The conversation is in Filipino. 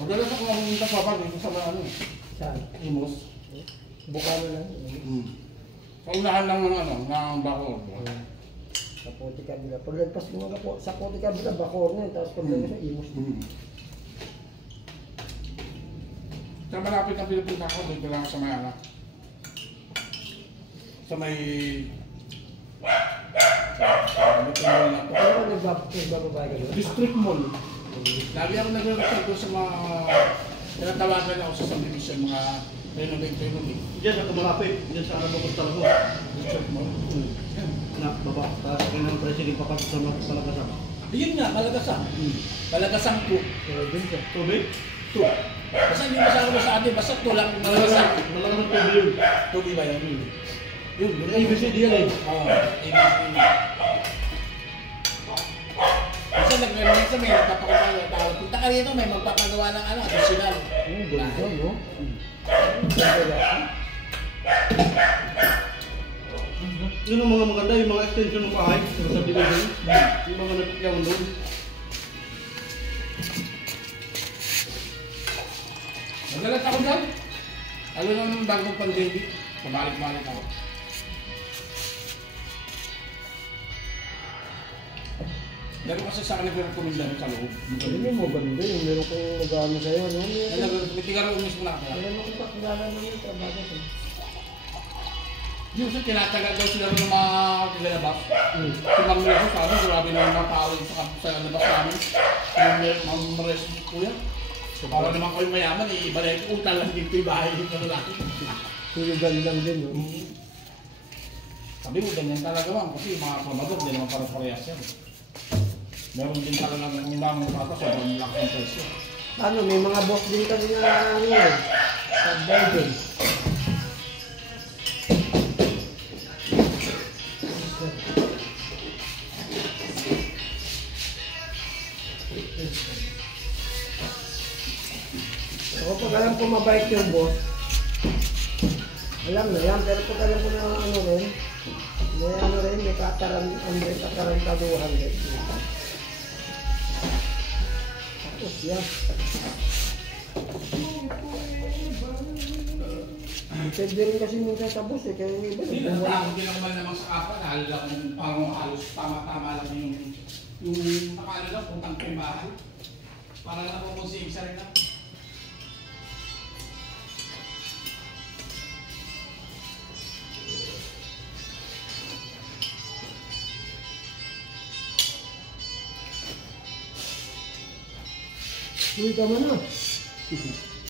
Madalas ako namunta pa pa dito sa mga ano. Saan? Imos. Bukano lang. Sa unahan lang ng ano, ng Bacoor. Sa Puti Kabila. Pag lagpas mo nga po, sa Puti Kabila, Bacoor na yun. Tapos pag sa Imos. Sa malapit ang pinupunta ko, dito lang sa may ano. Sa may... Ano nagbababay ka doon? District Mall. Lagi ako nag-record doon sa mga... Tinatawagan ako sa subdivision, mga renovate. Diyan sa kamalapit, diyan sa Arabo Costa Lago. District Mall. Na, baba, tapos kayo ng presiding papasok sa mga Malagasan. Ayun nga, Malagasan. Malagasan ko. Dun siya. Tubig? Two. Basta hindi masyadong sa atin, basta two lang Malagasan. Malagasan tubig yun. Tubig ba yan? Yun, ABCD yan eh. Oo, ABCD. Kasi minsan may magpapagawa tao. Punta ka rito, may magpapagawa ng ano, additional. Ganda, no? Ganda. Yun ang mga maganda, yung mga extension ng bahay sa subdivision. Yung mga natukyawan doon. Madalas ako dyan. Lalo nang bagong pandemic, pabalik-balik ako. Meron kasi sa akin nag-recommenda rin sa loob. Hindi mo ganda yung meron kong mag-ano sa'yo, no? May tigaro mismo na ako. Meron akong pakilala naman yung trabaho ko. Yung sa tinatagal daw sila ng mga kilalabas. Tumangin ako sabi, grabe na yung mga tao sa labas namin. Yung mga restaurant ko yan. Para naman kayo mayaman, ibalay ko utang lang dito yung bahay dito na lang. Tulugan lang din, no? Sabi mo, ganyan talaga man, kasi mga kamador, hindi naman para parehas yan. Meron din talaga ng mga kata, sobrang laki ng presyo. Ano, may mga boss din kasi na ano eh. Subdivision. Ako pag alam ko mabait yung boss, alam na yan, pero pag alam ko na ano rin, may katarantaduhan din. Tapos yan. Depende rin kasi minsan sa boss eh, kaya yung iba Hindi lang, ako din naman namang sa kapa, nahalala kung parang halos tama-tama lang yung nakala lang, puntang ko yung bahay. Para lang ako kung isa rin lang. Uy, tama na.